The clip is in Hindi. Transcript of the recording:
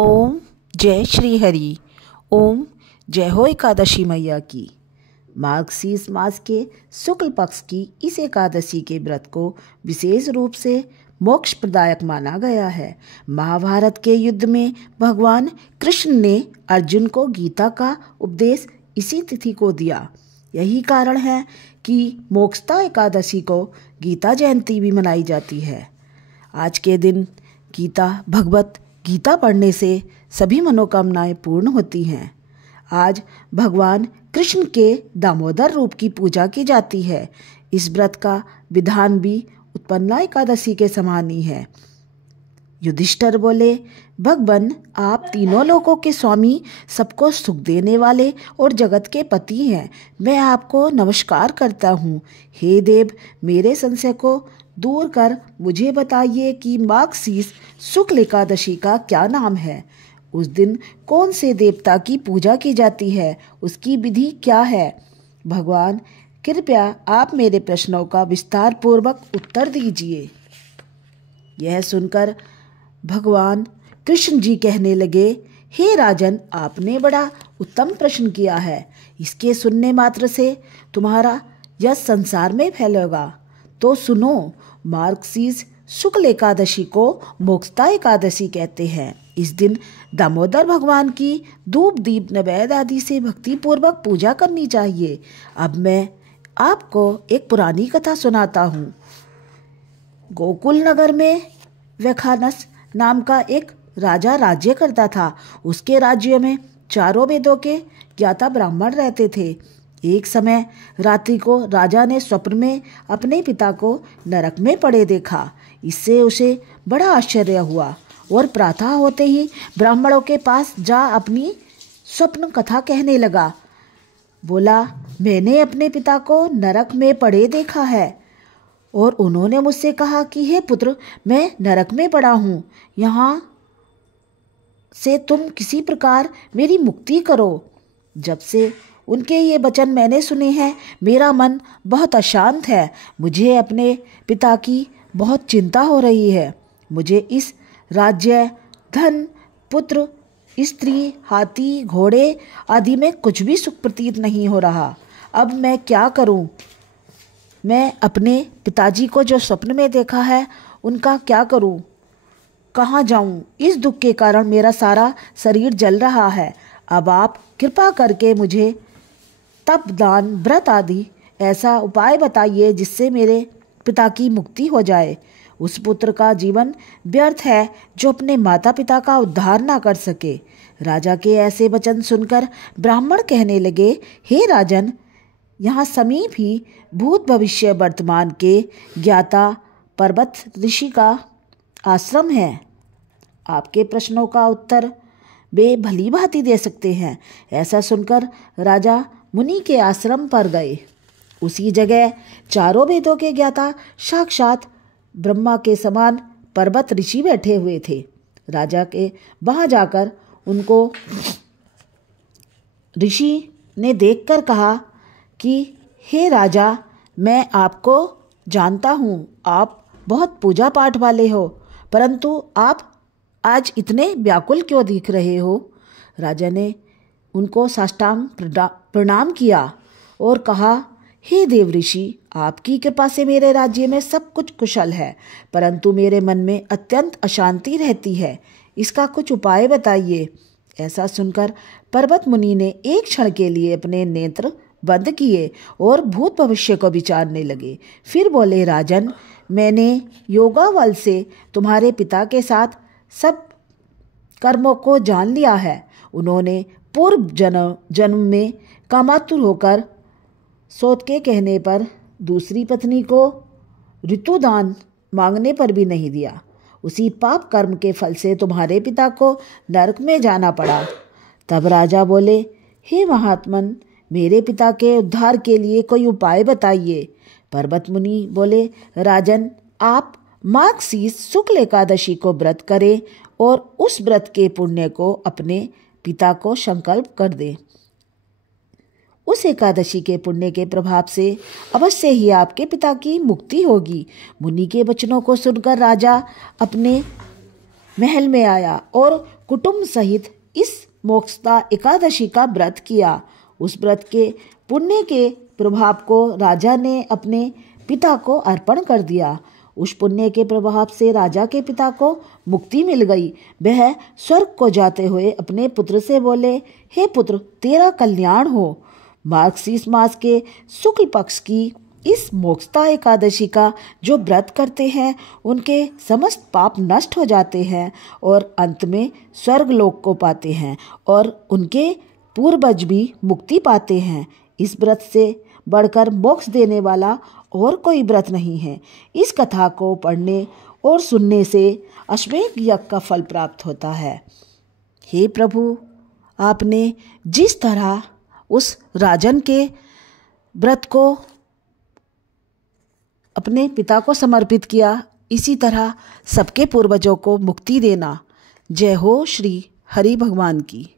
ओम जय श्री हरि। ओम जय हो एकादशी मैया की। मार्गशीर्ष मास के शुक्ल पक्ष की इस एकादशी के व्रत को विशेष रूप से मोक्ष प्रदायक माना गया है। महाभारत के युद्ध में भगवान कृष्ण ने अर्जुन को गीता का उपदेश इसी तिथि को दिया। यही कारण है कि मोक्षदा एकादशी को गीता जयंती भी मनाई जाती है। आज के दिन भगवत गीता पढ़ने से सभी मनोकामनाएं पूर्ण होती हैं। आज भगवान कृष्ण के दामोदर रूप की पूजा की जाती है। इस व्रत का विधान भी उत्पन्ना एकादशी के समान ही है। युधिष्ठिर बोले, भगवान आप तीनों लोकों के स्वामी, सबको सुख देने वाले और जगत के पति हैं। मैं आपको नमस्कार करता हूँ। हे देव, मेरे संशय को दूर कर मुझे बताइए कि मार्गशीर्ष शुक्ल एकादशी का क्या नाम है। उस दिन कौन से देवता की पूजा की जाती है, उसकी विधि क्या है। भगवान कृपया आप मेरे प्रश्नों का विस्तार पूर्वक उत्तर दीजिए। यह सुनकर भगवान कृष्ण जी कहने लगे, हे राजन, आपने बड़ा उत्तम प्रश्न किया है। इसके सुनने मात्र से तुम्हारा यश संसार में फैलेगा। तो सुनो, मार्गशीर्ष शुक्ल एकादशी को मोक्षदा एकादशी कहते हैं। इस दिन दामोदर भगवान की धूप दीप नैवेद्य आदि से भक्ति पूर्वक पूजा करनी चाहिए। अब मैं आपको एक पुरानी कथा सुनाता हूँ। गोकुल नगर में व्याखानस नाम का एक राजा राज्य करता था। उसके राज्य में चारों वेदों के ज्ञाता ब्राह्मण रहते थे। एक समय रात्रि को राजा ने स्वप्न में अपने पिता को नरक में पड़े देखा। इससे उसे बड़ा आश्चर्य हुआ और प्रातः होते ही ब्राह्मणों के पास जा अपनी स्वप्न कथा कहने लगा। बोला, मैंने अपने पिता को नरक में पड़े देखा है और उन्होंने मुझसे कहा कि हे पुत्र, मैं नरक में पड़ा हूँ, यहाँ से तुम किसी प्रकार मेरी मुक्ति करो। जब से उनके ये वचन मैंने सुने हैं, मेरा मन बहुत अशांत है। मुझे अपने पिता की बहुत चिंता हो रही है। मुझे इस राज्य, धन, पुत्र, स्त्री, हाथी, घोड़े आदि में कुछ भी सुख प्रतीत नहीं हो रहा। अब मैं क्या करूं? मैं अपने पिताजी को जो स्वप्न में देखा है, उनका क्या करूं? कहाँ जाऊं? इस दुख के कारण मेरा सारा शरीर जल रहा है। अब आप कृपा करके मुझे तप, दान, व्रत आदि ऐसा उपाय बताइए जिससे मेरे पिता की मुक्ति हो जाए। उस पुत्र का जीवन व्यर्थ है जो अपने माता पिता का उद्धार ना कर सके। राजा के ऐसे वचन सुनकर ब्राह्मण कहने लगे, हे राजन, यहाँ समीप ही भूत भविष्य वर्तमान के ज्ञाता पर्वत ऋषि का आश्रम है। आपके प्रश्नों का उत्तर वे भली भांति दे सकते हैं। ऐसा सुनकर राजा मुनि के आश्रम पर गए। उसी जगह चारों वेदों के ज्ञाता साक्षात ब्रह्मा के समान पर्वत ऋषि बैठे हुए थे। राजा के वहां जाकर उनको ऋषि ने देखकर कहा कि हे राजा, मैं आपको जानता हूँ, आप बहुत पूजा पाठ वाले हो, परंतु आप आज इतने व्याकुल क्यों दिख रहे हो। राजा ने उनको साष्टांग प्रणाम किया और कहा, हे देव ऋषि, आपकी कृपा से मेरे राज्य में सब कुछ कुशल है, परंतु मेरे मन में अत्यंत अशांति रहती है। इसका कुछ उपाय बताइए। ऐसा सुनकर पर्वत मुनि ने एक क्षण के लिए अपने नेत्र बंद किए और भूत भविष्य को विचारने लगे। फिर बोले, राजन, मैंने योगाबल से तुम्हारे पिता के साथ सब कर्मों को जान लिया है। उन्होंने पूर्व जन्म में कामातुर होकर सोत के कहने पर दूसरी पत्नी को ऋतुदान मांगने पर भी नहीं दिया। उसी पाप कर्म के फल से तुम्हारे पिता को नरक में जाना पड़ा। तब राजा बोले, हे महात्मन, मेरे पिता के उद्धार के लिए कोई उपाय बताइए। पर्वत मुनि बोले, राजन, आप मार्गशीर्ष शुक्ल एकादशी को व्रत करें और उस व्रत के पुण्य को अपने पिता को संकल्प कर दे। उस एकादशी के पुण्य के प्रभाव से अवश्य ही आपके पिता की मुक्ति होगी। मुनि के वचनों को सुनकर राजा अपने महल में आया और कुटुंब सहित इस मोक्षदा एकादशी का व्रत किया। उस व्रत के पुण्य के प्रभाव को राजा ने अपने पिता को अर्पण कर दिया। उस पुण्य के प्रभाव से राजा के पिता को मुक्ति मिल गई। वह स्वर्ग को जाते हुए अपने पुत्र से बोले, हे पुत्र, तेरा कल्याण हो। मार्गशीर्ष मास के शुक्ल पक्ष की इस मोक्षदा एकादशी का जो व्रत करते हैं उनके समस्त पाप नष्ट हो जाते हैं और अंत में स्वर्ग लोक को पाते हैं और उनके पूर्वज भी मुक्ति पाते हैं। इस व्रत से बढ़कर मोक्ष देने वाला और कोई व्रत नहीं है। इस कथा को पढ़ने और सुनने से अश्वमेध यज्ञ का फल प्राप्त होता है। हे प्रभु, आपने जिस तरह उस राजन के व्रत को अपने पिता को समर्पित किया, इसी तरह सबके पूर्वजों को मुक्ति देना। जय हो श्री हरि भगवान की।